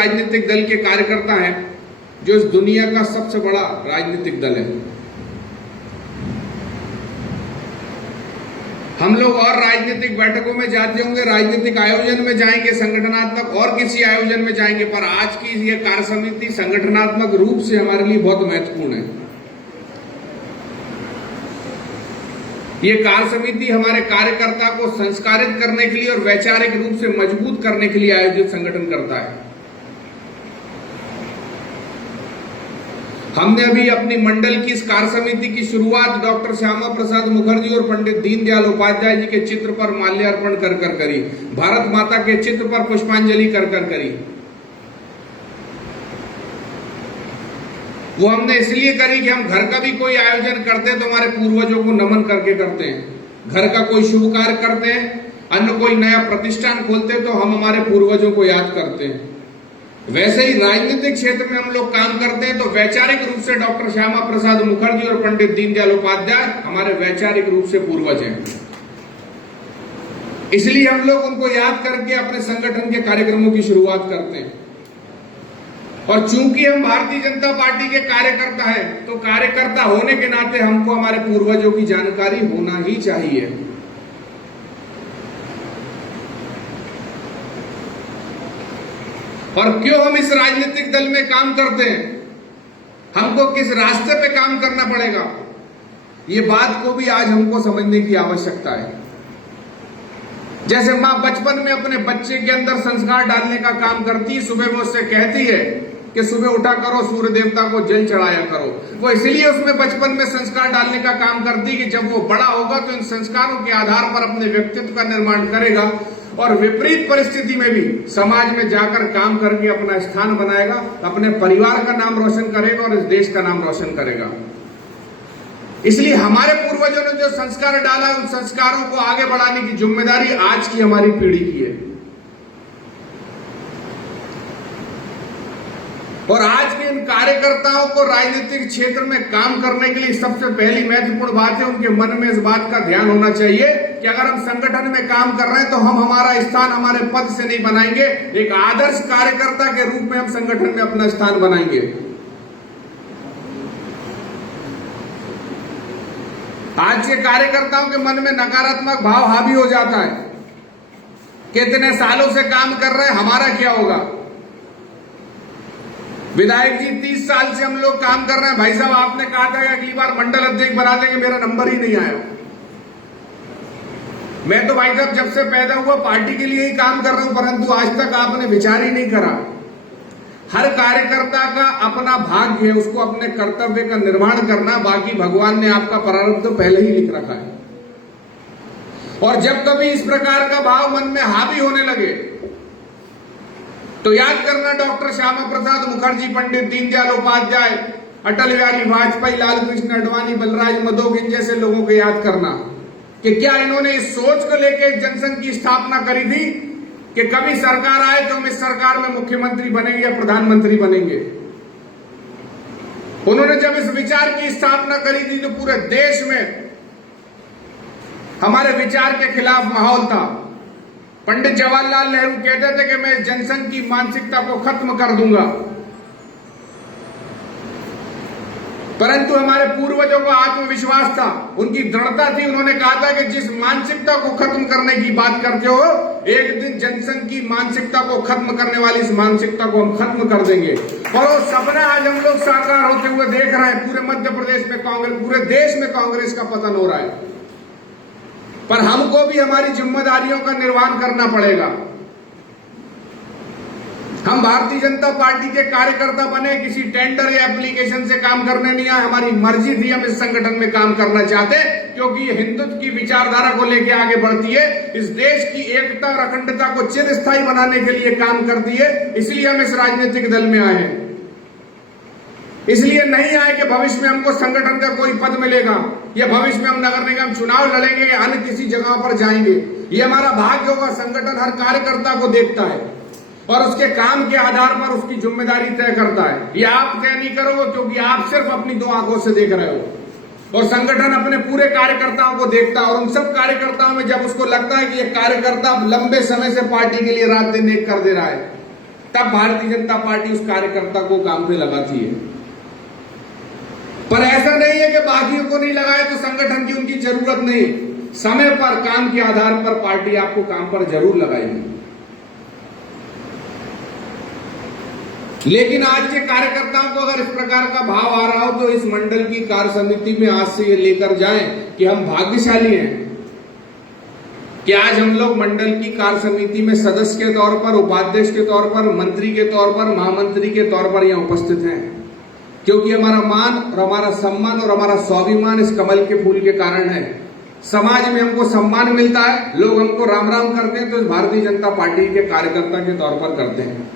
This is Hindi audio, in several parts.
राजनीतिक दल के कार्यकर्ता हैं जो इस दुनिया का सबसे बड़ा राजनीतिक दल है। हम लोग और राजनीतिक बैठकों में जाते होंगे, राजनीतिक आयोजन में जाएंगे, संगठनात्मक और किसी आयोजन में जाएंगे, पर आज की ये कार्य समिति संगठनात्मक रूप से हमारे लिए बहुत महत्वपूर्ण है। ये कार्य समिति हमारे कार्यकर्ता को संस्कारित करने के लिए और वैचारिक रूप से मजबूत करने के लिए आयोजित संगठन करता है। हमने अभी अपनी मंडल की इस कार्य समिति की शुरुआत डॉक्टर श्यामा प्रसाद मुखर्जी और पंडित दीनदयाल उपाध्याय जी के चित्र पर माल्यार्पण कर करी, भारत माता के चित्र पर पुष्पांजलि कर करी। वो हमने इसलिए करी कि हम घर का भी कोई आयोजन करते हैं तो हमारे पूर्वजों को नमन करके करते हैं। घर का कोई शुभ कार्य करते हैं, अन्य कोई नया प्रतिष्ठान खोलते हैं तो हम हमारे पूर्वजों को याद करते हैं। वैसे ही राजनीतिक क्षेत्र में हम लोग काम करते हैं तो वैचारिक रूप से डॉक्टर श्यामा प्रसाद मुखर्जी और पंडित दीनदयाल उपाध्याय हमारे वैचारिक रूप से पूर्वज हैं। इसलिए हम लोग उनको याद करके अपने संगठन के कार्यक्रमों की शुरुआत करते हैं। और चूंकि हम भारतीय जनता पार्टी के कार्यकर्ता हैं तो कार्यकर्ता होने के नाते हमको हमारे पूर्वजों की जानकारी होना ही चाहिए। और क्यों हम इस राजनीतिक दल में काम करते हैं, हमको किस रास्ते पे काम करना पड़ेगा, ये बात को भी आज हमको समझने की आवश्यकता है। जैसे मां बचपन में अपने बच्चे के अंदर संस्कार डालने का काम करती है, सुबह वो उससे कहती है कि सुबह उठा करो, सूर्य देवता को जल चढ़ाया करो। वो इसलिए उसमें बचपन में संस्कार डालने का काम करती है कि जब वो बड़ा होगा तो इन संस्कारों के आधार पर अपने व्यक्तित्व का निर्माण करेगा और विपरीत परिस्थिति में भी समाज में जाकर काम करके अपना स्थान बनाएगा, अपने परिवार का नाम रोशन करेगा और इस देश का नाम रोशन करेगा। इसलिए हमारे पूर्वजों ने जो संस्कार डाला, उन संस्कारों को आगे बढ़ाने की जिम्मेदारी आज की हमारी पीढ़ी की है। और आज के इन कार्यकर्ताओं को राजनीतिक क्षेत्र में काम करने के लिए सबसे पहली महत्वपूर्ण बात है, उनके मन में इस बात का ध्यान होना चाहिए कि अगर हम संगठन में काम कर रहे हैं तो हम हमारा स्थान हमारे पद से नहीं बनाएंगे, एक आदर्श कार्यकर्ता के रूप में हम संगठन में अपना स्थान बनाएंगे। आज के कार्यकर्ताओं के मन में नकारात्मक भाव हावी हो जाता है, कितने सालों से काम कर रहे हैं, हमारा क्या होगा। विधायक जी 30 साल से हम लोग काम कर रहे हैं, भाई साहब आपने कहा था कि अगली बार मंडल अध्यक्ष बना देंगे, मेरा नंबर ही नहीं आया। मैं तो भाई साहब जब से पैदा हुआ पार्टी के लिए ही काम कर रहा हूं, परंतु आज तक आपने विचार ही नहीं करा। हर कार्यकर्ता का अपना भाग्य है, उसको अपने कर्तव्य का निर्वहन करना, बाकी भगवान ने आपका प्रारब्ध तो पहले ही लिख रखा है। और जब कभी इस प्रकार का भाव मन में हावी होने लगे तो याद करना डॉक्टर श्यामा प्रसाद मुखर्जी, पंडित दीनदयाल उपाध्याय, अटल बिहारी वाजपेयी, लाल कृष्ण आडवाणी, बलराज मधोक, इन जैसे लोगों को याद करना कि क्या इन्होंने इस सोच को लेकर जनसंघ की स्थापना करी थी कि कभी सरकार आए तो हम इस सरकार में मुख्यमंत्री बनेंगे या प्रधानमंत्री बनेंगे। उन्होंने जब इस विचार की स्थापना करी थी तो पूरे देश में हमारे विचार के खिलाफ माहौल था। पंडित जवाहरलाल नेहरू कहते थे कि मैं जनसंघ की मानसिकता को खत्म कर दूंगा, परंतु हमारे पूर्वजों को आत्मविश्वास था, उनकी दृढ़ता थी। उन्होंने कहा था कि जिस मानसिकता को खत्म करने की बात करते हो, एक दिन जनसंघ की मानसिकता को खत्म करने वाली इस मानसिकता को हम खत्म कर देंगे। और वो सपना आज हम लोग साकार होते हुए देख रहे हैं। पूरे मध्य प्रदेश में कांग्रेस, पूरे देश में कांग्रेस का पतन हो रहा है, पर हमको भी हमारी जिम्मेदारियों का निर्वहन करना पड़ेगा। हम भारतीय जनता पार्टी के कार्यकर्ता बने, किसी टेंडर या एप्लीकेशन से काम करने नहीं आए। हमारी मर्जी थी, हम इस संगठन में काम करना चाहते, क्योंकि ये हिंदुत्व की विचारधारा को लेकर आगे बढ़ती है, इस देश की एकता और अखंडता को चिरस्थायी बनाने के लिए काम करती है। इसलिए हम इस राजनीतिक दल में आए हैं। इसलिए नहीं आए कि भविष्य में हमको संगठन का कोई पद मिलेगा या भविष्य में हम नगर निगम चुनाव लड़ेंगे या अन्य किसी जगह पर जाएंगे। ये हमारा भाग्य होगा। संगठन हर कार्यकर्ता को देखता है और उसके काम के आधार पर उसकी जिम्मेदारी तय करता है। ये आप तय नहीं करोगे, क्योंकि आप सिर्फ अपनी दो आंखों से देख रहे हो और संगठन अपने पूरे कार्यकर्ताओं को देखता है। और उन सब कार्यकर्ताओं में जब उसको लगता है कि ये कार्यकर्ता लंबे समय से पार्टी के लिए रात दिन एक कर दे रहा है, तब भारतीय जनता पार्टी उस कार्यकर्ता को काम पे लगाती है। पर ऐसा नहीं है कि बाकियों को नहीं लगाए तो संगठन की उनकी जरूरत नहीं। समय पर काम के आधार पर पार्टी आपको काम पर जरूर लगाएगी। लेकिन आज के कार्यकर्ताओं को अगर इस प्रकार का भाव आ रहा हो तो इस मंडल की कार्य समिति में आज से ये लेकर जाएं कि हम भाग्यशाली हैं कि आज हम लोग मंडल की कार्य समिति में सदस्य के तौर पर, उपाध्यक्ष के तौर पर, मंत्री के तौर पर, महामंत्री के तौर पर यहां उपस्थित हैं। क्योंकि हमारा मान और हमारा सम्मान और हमारा स्वाभिमान इस कमल के फूल के कारण है। समाज में हमको सम्मान मिलता है, लोग हमको राम राम करते हैं तो इस भारतीय जनता पार्टी के कार्यकर्ता के तौर पर करते हैं।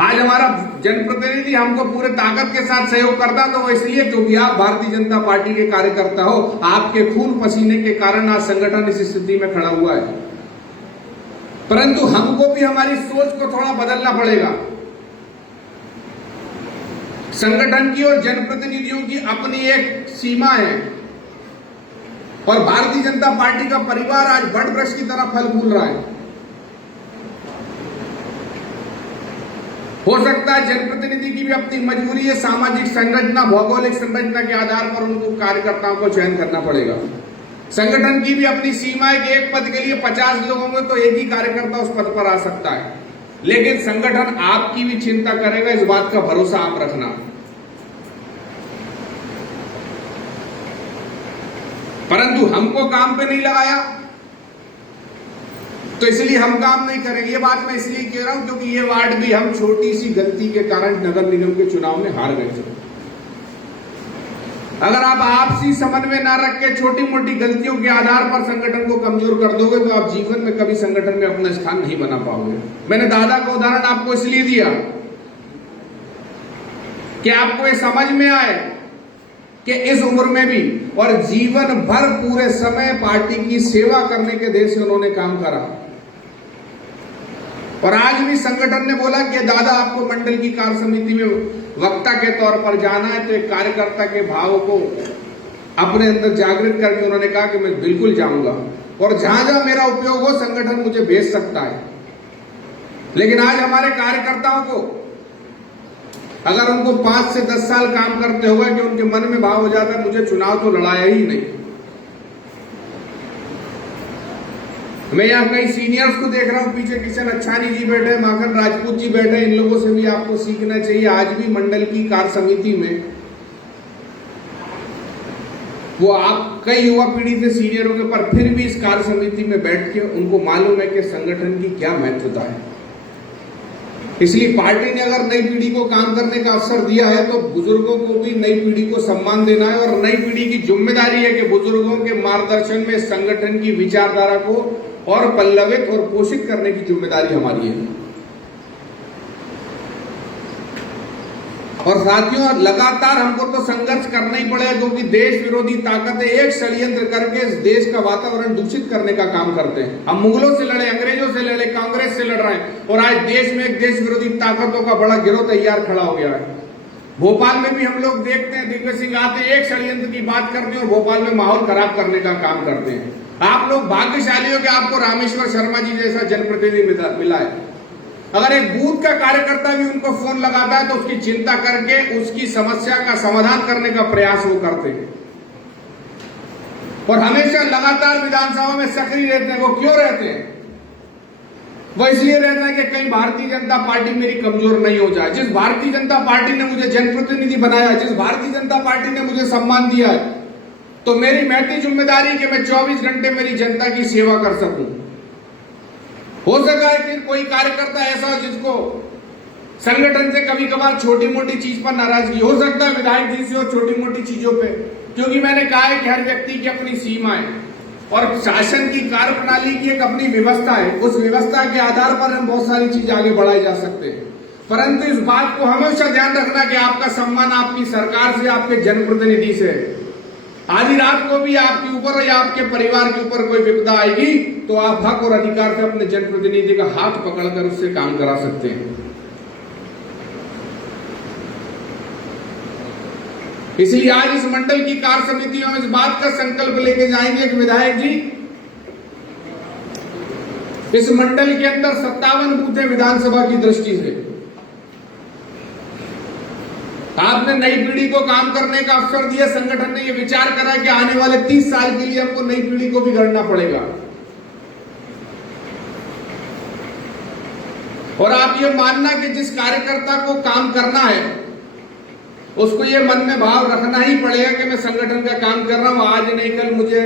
आज हमारा जनप्रतिनिधि हमको पूरे ताकत के साथ सहयोग करता तो वो इसलिए क्योंकि आप भारतीय जनता पार्टी के कार्यकर्ता हो। आपके खून पसीने के कारण आज संगठन इस स्थिति में खड़ा हुआ है। परंतु हमको भी हमारी सोच को थोड़ा बदलना पड़ेगा। संगठन की और जनप्रतिनिधियों की अपनी एक सीमा है और भारतीय जनता पार्टी का परिवार आज बड़ वृक्ष की तरह फल फूल रहा है। हो सकता है जनप्रतिनिधि की भी अपनी मजबूरी है, सामाजिक संरचना, भौगोलिक संरचना के आधार पर उनको कार्यकर्ताओं को चयन करना पड़ेगा। संगठन की भी अपनी सीमा है कि एक पद के लिए 50 लोगों में तो एक ही कार्यकर्ता उस पद पर आ सकता है। लेकिन संगठन आपकी भी चिंता करेगा, इस बात का भरोसा आप रखना। परंतु हमको काम पे नहीं लगाया तो इसलिए हम काम नहीं करेंगे। ये बात मैं इसलिए कह रहा हूं क्योंकि ये वार्ड भी हम छोटी सी गलती के कारण नगर निगम के चुनाव में हार गए थे। अगर आप आपसी समन्वय ना रख के छोटी मोटी गलतियों के आधार पर संगठन को कमजोर कर दोगे तो आप जीवन में कभी संगठन में अपना स्थान नहीं बना पाओगे। मैंने दादा का उदाहरण आपको इसलिए दिया कि आपको ये समझ में आए कि इस उम्र में भी और जीवन भर पूरे समय पार्टी की सेवा करने के देश से उन्होंने काम करा। और आज भी संगठन ने बोला कि दादा आपको मंडल की कार्य समिति में वक्ता के तौर पर जाना है, तो एक कार्यकर्ता के भाव को अपने अंदर जागृत करके उन्होंने कहा कि मैं बिल्कुल जाऊंगा और जहां जहां मेरा उपयोग हो संगठन मुझे भेज सकता है। लेकिन आज हमारे कार्यकर्ताओं को अगर उनको 5 से 10 साल काम करते हुए कि उनके मन में भाव हो जाता है मुझे चुनाव तो लड़ाया ही नहीं। मैं यहाँ कई सीनियर्स को देख रहा हूँ, पीछे किशन अच्छानी जी बैठे, माखन राजपूत जी बैठे, इन लोगों से भी आपको सीखना चाहिए। आज भी मंडल की कार्य समिति में वो आप कई युवा पीढ़ी से सीनियर हो गए, पर फिर भी इस कार्य समिति में बैठ के उनको मालूम है कि संगठन की क्या महत्वता है। इसलिए पार्टी ने अगर नई पीढ़ी को काम करने का अवसर दिया है तो बुजुर्गों को भी नई पीढ़ी को सम्मान देना है और नई पीढ़ी की जिम्मेदारी है कि बुजुर्गों के मार्गदर्शन में संगठन की विचारधारा को और पल्लवित और पोषित करने की जिम्मेदारी हमारी है। और साथियों लगातार हमको तो संघर्ष करना ही पड़ेगा क्योंकि देश विरोधी ताकतें एक षड्यंत्र करके इस देश का वातावरण दूषित करने का काम करते हैं। हम मुगलों से लड़े, अंग्रेजों से लड़े, कांग्रेस से लड़ रहे हैं और आज देश में एक देश विरोधी ताकतों का बड़ा गिरोह तैयार खड़ा हो गया है। भोपाल में भी हम लोग देखते हैं, दिग्विजय सिंह आते हैं, एक षड्यंत्र की बात करते हैं और भोपाल में माहौल खराब करने का काम करते हैं। आप लोग भाग्यशाली हो कि आपको रामेश्वर शर्मा जी जैसा जनप्रतिनिधि मिला है। अगर एक बूथ का कार्यकर्ता भी उनको फोन लगाता है तो उसकी चिंता करके उसकी समस्या का समाधान करने का प्रयास वो करते हैं और हमेशा लगातार विधानसभा में सक्रिय रहते हैं। वो क्यों रहते हैं? वो इसलिए रहता है कि कहीं भारतीय जनता पार्टी मेरी कमजोर नहीं हो जाए। जिस भारतीय जनता पार्टी ने मुझे जनप्रतिनिधि बनाया, जिस भारतीय जनता पार्टी ने मुझे सम्मान दिया है, तो मेरी महती जिम्मेदारी कि मैं 24 घंटे मेरी जनता की सेवा कर सकूं। हो सका है कि कोई कार्यकर्ता ऐसा हो जिसको संगठन से कभी कभार छोटी मोटी चीज पर नाराजगी हो सकता है, विधायक जी से और छोटी मोटी चीजों पे, क्योंकि मैंने कहा है कि हर व्यक्ति की अपनी सीमा है और शासन की कार्यप्रणाली की एक अपनी व्यवस्था है। उस व्यवस्था के आधार पर हम बहुत सारी चीज आगे बढ़ाई जा सकते हैं। परंतु इस बात को हमेशा ध्यान रखना कि आपका सम्मान आपकी सरकार से, आपके जनप्रतिनिधि से है। आधी रात को भी आपके ऊपर या आपके परिवार के ऊपर कोई विपदा आएगी तो आप हक और अधिकार से अपने जनप्रतिनिधि का हाथ पकड़कर उससे काम करा सकते हैं। इसलिए आज इस मंडल की कार्य समिति में इस बात का संकल्प लेके जाएंगे कि विधायक जी इस मंडल के अंदर 57 बूथ है विधानसभा की दृष्टि से। आपने नई पीढ़ी को काम करने का अवसर दिया, संगठन ने यह विचार करा कि आने वाले 30 साल के लिए हमको नई पीढ़ी को भी गढ़ना पड़ेगा। और आप ये मानना कि जिस कार्यकर्ता को काम करना है उसको ये मन में भाव रखना ही पड़ेगा कि मैं संगठन का काम कर रहा हूं, आज नहीं कल मुझे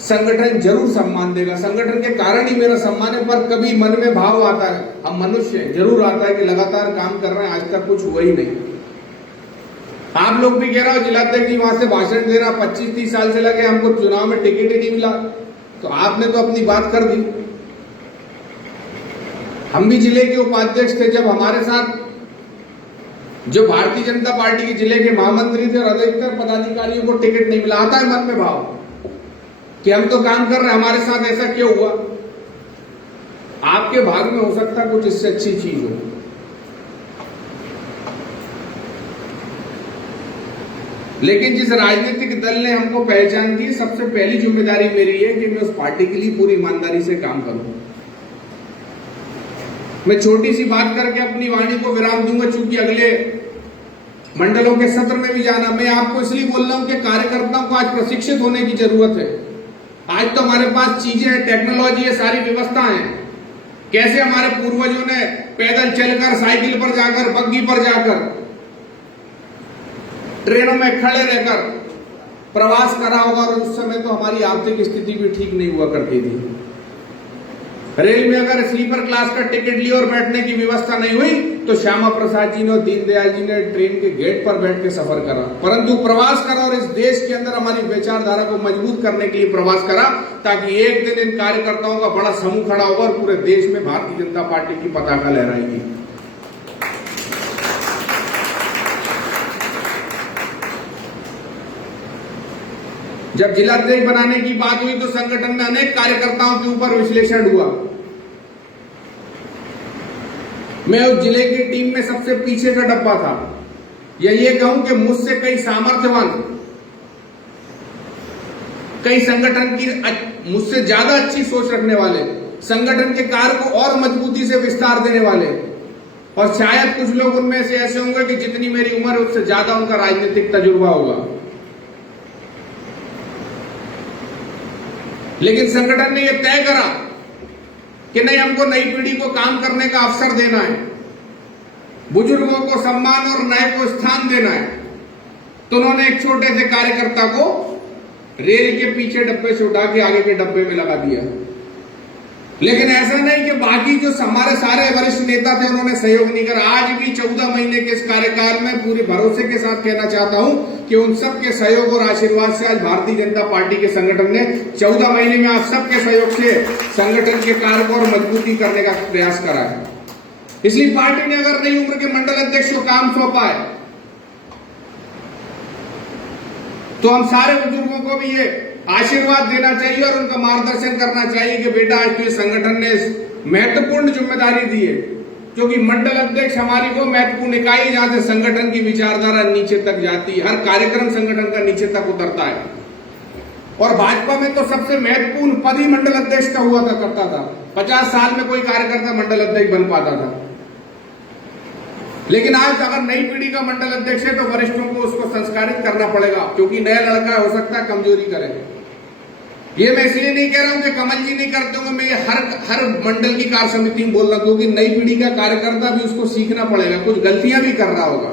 संगठन जरूर सम्मान देगा, संगठन के कारण ही मेरा सम्मान है। पर कभी मन में भाव आता है, हम मनुष्य हैं, जरूर आता है कि लगातार काम कर रहे हैं, आज तक कुछ हुआ ही नहीं। आप लोग भी कह रहे हो जिलाध्यक्ष जी वहां से भाषण दे रहा, 25-30 साल से लगे, हमको चुनाव में टिकट ही नहीं मिला, तो आपने तो अपनी बात कर दी। हम भी जिले के उपाध्यक्ष थे, जब हमारे साथ जो भारतीय जनता पार्टी के जिले के महामंत्री थे और अधिकतर पदाधिकारियों को टिकट नहीं मिला, आता है मन में भाव कि हम तो काम कर रहे हैं, हमारे साथ ऐसा क्यों हुआ। आपके भाग में हो सकता है कुछ इससे अच्छी चीज हो। लेकिन जिस राजनीतिक दल ने हमको पहचान दी, सबसे पहली जिम्मेदारी मेरी है कि मैं उस पार्टी के लिए पूरी ईमानदारी से काम करूं। मैं छोटी सी बात करके अपनी वाणी को विराम दूंगा, चूंकि अगले मंडलों के सत्र में भी जाना। मैं आपको इसलिए बोल रहा हूं कि कार्यकर्ताओं को आज प्रशिक्षित होने की जरूरत है। आज तो हमारे पास चीजें हैं, टेक्नोलॉजी है, सारी व्यवस्था है। कैसे हमारे पूर्वजों ने पैदल चलकर, साइकिल पर जाकर, बग्गी पर जाकर, ट्रेनों में खड़े रहकर प्रवास करा होगा, और उस समय तो हमारी आर्थिक स्थिति भी ठीक नहीं हुआ करती थी। रेल में अगर स्लीपर क्लास का टिकट लिया और बैठने की व्यवस्था नहीं हुई तो श्यामा प्रसाद जी ने और दीनदयाल जी ने ट्रेन के गेट पर बैठ के सफर करा, परंतु प्रवास करा और इस देश के अंदर हमारी विचारधारा को मजबूत करने के लिए प्रवास करा, ताकि एक दिन इन कार्यकर्ताओं का बड़ा समूह खड़ा होगा और पूरे देश में भारतीय जनता पार्टी की पताका लहराएगी। जब जिलाध्यक्ष बनाने की बात हुई तो संगठन में अनेक कार्यकर्ताओं के ऊपर विश्लेषण हुआ। मैं उस जिले की टीम में सबसे पीछे का डब्बा था, या ये कहूं कि मुझसे कई सामर्थ्यवान, कई संगठन की मुझसे ज्यादा अच्छी सोच रखने वाले, संगठन के कार्य को और मजबूती से विस्तार देने वाले, और शायद कुछ लोग उनमें से ऐसे होंगे कि जितनी मेरी उम्र है उससे ज्यादा उनका राजनीतिक तजुर्बा होगा। लेकिन संगठन ने यह तय करा कि नहीं, हमको नई पीढ़ी को काम करने का अवसर देना है, बुजुर्गों को सम्मान और नए को स्थान देना है। तो उन्होंने एक छोटे से कार्यकर्ता को रेल के पीछे डब्बे से उठा के आगे के डब्बे में लगा दिया। लेकिन ऐसा नहीं कि बाकी जो हमारे सारे वरिष्ठ नेता थे उन्होंने सहयोग नहीं करा। आज भी 14 महीने के इस कार्यकाल में पूरे भरोसे के साथ कहना चाहता हूं कि उन सबके सहयोग और आशीर्वाद से आज भारतीय जनता पार्टी के संगठन ने 14 महीने में आप सबके सहयोग से संगठन के कार्य को और मजबूती करने का प्रयास करा है। इसलिए पार्टी ने अगर नई उम्र के मंडल अध्यक्ष को काम सौंपा है तो हम सारे बुजुर्गों को भी ये आशीर्वाद देना चाहिए और उनका मार्गदर्शन करना चाहिए कि बेटा आज तो संगठन ने महत्वपूर्ण जिम्मेदारी दी है, क्योंकि मंडल अध्यक्ष हमारी वो महत्वपूर्ण इकाई है जहां से संगठन की विचारधारा नीचे तक जाती है, हर कार्यक्रम संगठन का नीचे तक उतरता है। और भाजपा में तो सबसे महत्वपूर्ण पद ही मंडल अध्यक्ष का हुआ करता था। 50 साल में कोई कार्यकर्ता मंडल अध्यक्ष बन पाता था। लेकिन आज अगर नई पीढ़ी का मंडल अध्यक्ष है तो वरिष्ठों को उसको संस्कारित करना पड़ेगा, क्योंकि नया लड़का हो सकता है कमजोरी करे। ये मैं इसलिए नहीं कह रहा हूं कि कमल जी नहीं करते होंगे, मैं ये हर मंडल की कार्य समिति में बोल रहा हूं, क्योंकि नई पीढ़ी का कार्यकर्ता भी उसको सीखना पड़ेगा, कुछ गलतियां भी कर रहा होगा,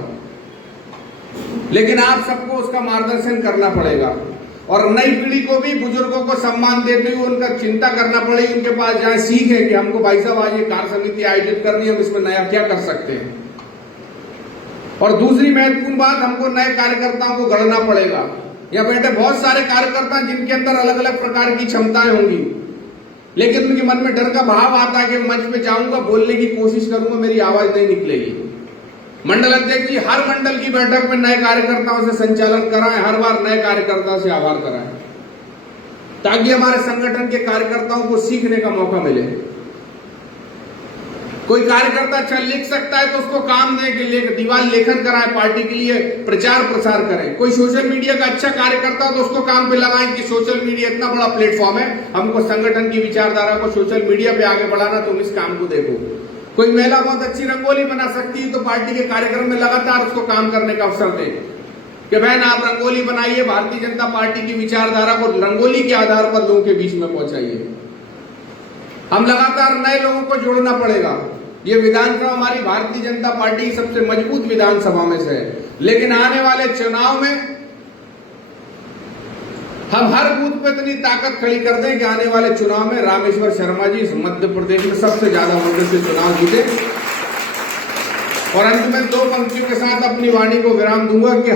लेकिन आप सबको उसका मार्गदर्शन करना पड़ेगा। और नई पीढ़ी को भी बुजुर्गों को सम्मान देते हुए उनका चिंता करना पड़ेगी, उनके पास जहां सीख है कि हमको भाई साहब आज ये कार्य समिति आयोजित करनी है, हम इसमें नया क्या कर सकते हैं। और दूसरी महत्वपूर्ण बात, हमको नए कार्यकर्ताओं को गढ़ना पड़ेगा। यहाँ बैठे बहुत सारे कार्यकर्ता जिनके अंदर अलग अलग प्रकार की क्षमताएं होंगी, लेकिन उनके मन में डर का भाव आता है कि मंच पे जाऊंगा, बोलने की कोशिश करूंगा, मेरी आवाज नहीं निकलेगी। मंडल अध्यक्ष जी हर मंडल की बैठक में नए कार्यकर्ताओं से संचालन कराएं, हर बार नए कार्यकर्ता से आभार कराएं, ताकि हमारे संगठन के कार्यकर्ताओं को सीखने का मौका मिले। कोई कार्यकर्ता अच्छा लिख सकता है तो उसको काम दें कि दीवार लेखन कराएं, पार्टी के लिए प्रचार प्रसार करें। कोई सोशल मीडिया का अच्छा कार्यकर्ता तो उसको काम पे लगाएं कि सोशल मीडिया इतना बड़ा प्लेटफॉर्म है, हमको संगठन की विचारधारा को सोशल मीडिया पे आगे बढ़ाना, तुम इस काम को देखो। कोई महिला बहुत अच्छी रंगोली बना सकती है तो पार्टी के कार्यक्रम में लगातार उसको काम करने का अवसर दें कि बहन आप रंगोली बनाइए, भारतीय जनता पार्टी की विचारधारा को रंगोली के आधार पर लोगों के बीच में पहुंचाइए। हम लगातार नए लोगों को जोड़ना पड़ेगा। ये विधानसभा हमारी भारतीय जनता पार्टी की सबसे मजबूत विधानसभा में से है, लेकिन आने वाले चुनाव में हम हर बूथ पे इतनी ताकत खड़ी कर दें कि आने वाले चुनाव में रामेश्वर शर्मा जी मध्य प्रदेश में सबसे ज्यादा वोटों से चुनाव जीते। और अंत में 2 पंक्तियों के साथ अपनी वाणी को विराम दूंगा कि